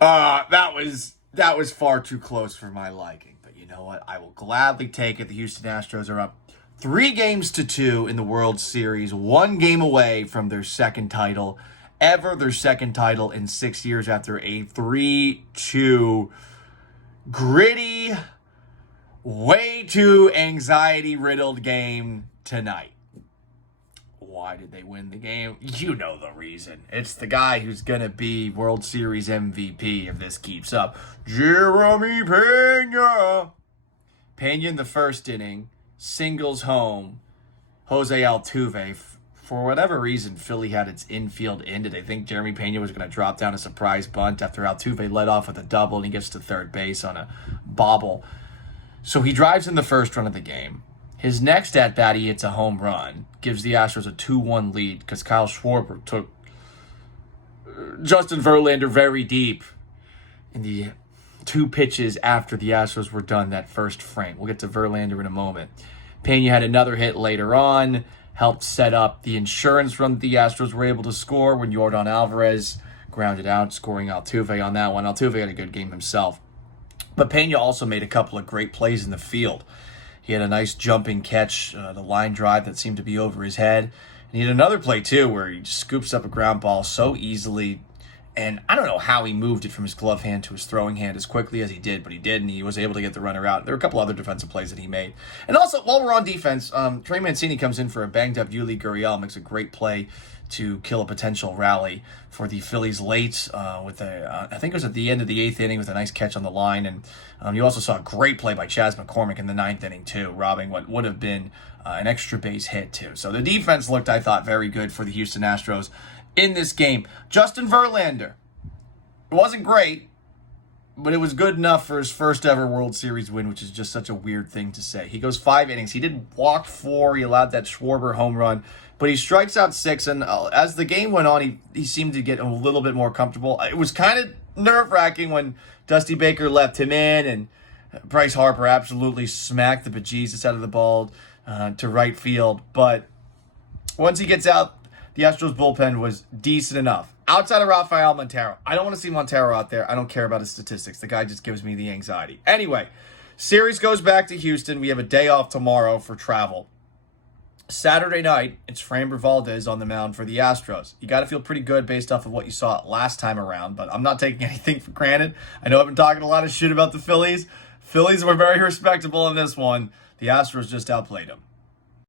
That was far too close for my liking. But you know what? I will gladly take it. The Houston Astros are up 3-2 in the World Series, 1 game away from their second title ever, their second title in 6 years after a 3-2 gritty, way too anxiety-riddled game tonight. Why did they win the game? You know the reason. It's the guy who's going to be World Series MVP if this keeps up. Jeremy Pena. Pena in the first inning, singles home. Jose Altuve. For whatever reason, Philly had its infield ended. I think Jeremy Pena was going to drop down a surprise bunt after Altuve led off with a double, and he gets to third base on a bobble. So he drives in the first run of the game. His next at-bat, he hits a home run, gives the Astros a 2-1 lead because Kyle Schwarber took Justin Verlander very deep in the 2 pitches after the Astros were done that first frame. We'll get to Verlander in a moment. Pena had another hit later on, helped set up the insurance run that the Astros were able to score when Yordan Alvarez grounded out, scoring Altuve on that one. Altuve had a good game himself. But Pena also made a couple of great plays in the field. He had a nice jumping catch, the line drive that seemed to be over his head. And he had another play, too, where he just scoops up a ground ball so easily. And I don't know how he moved it from his glove hand to his throwing hand as quickly as he did, but he did, and he was able to get the runner out. There were a couple other defensive plays that he made. And also, while we're on defense, Trey Mancini comes in for a banged-up Yuli Gurriel, makes a great play to kill a potential rally for the Phillies late with I think it was at the end of the 8th inning with a nice catch on the line. And you also saw a great play by Chas McCormick in the 9th inning, too, robbing what would have been an extra base hit, too. So the defense looked, I thought, very good for the Houston Astros in this game. Justin Verlander, it wasn't great, but it was good enough for his first ever World Series win, which is just such a weird thing to say. He goes 5 innings. He did walk 4. He allowed that Schwarber home run, but he strikes out 6. And as the game went on, he seemed to get a little bit more comfortable. It was kind of nerve-wracking when Dusty Baker left him in, and Bryce Harper absolutely smacked the bejesus out of the ball to right field. But once he gets out, the Astros bullpen was decent enough. Outside of Rafael Montero. I don't want to see Montero out there. I don't care about his statistics. The guy just gives me the anxiety. Anyway, series goes back to Houston. We have a day off tomorrow for travel. Saturday night, it's Framber Valdez on the mound for the Astros. You got to feel pretty good based off of what you saw last time around, but I'm not taking anything for granted. I know I've been talking a lot of shit about the Phillies. Phillies were very respectable in this one. The Astros just outplayed them.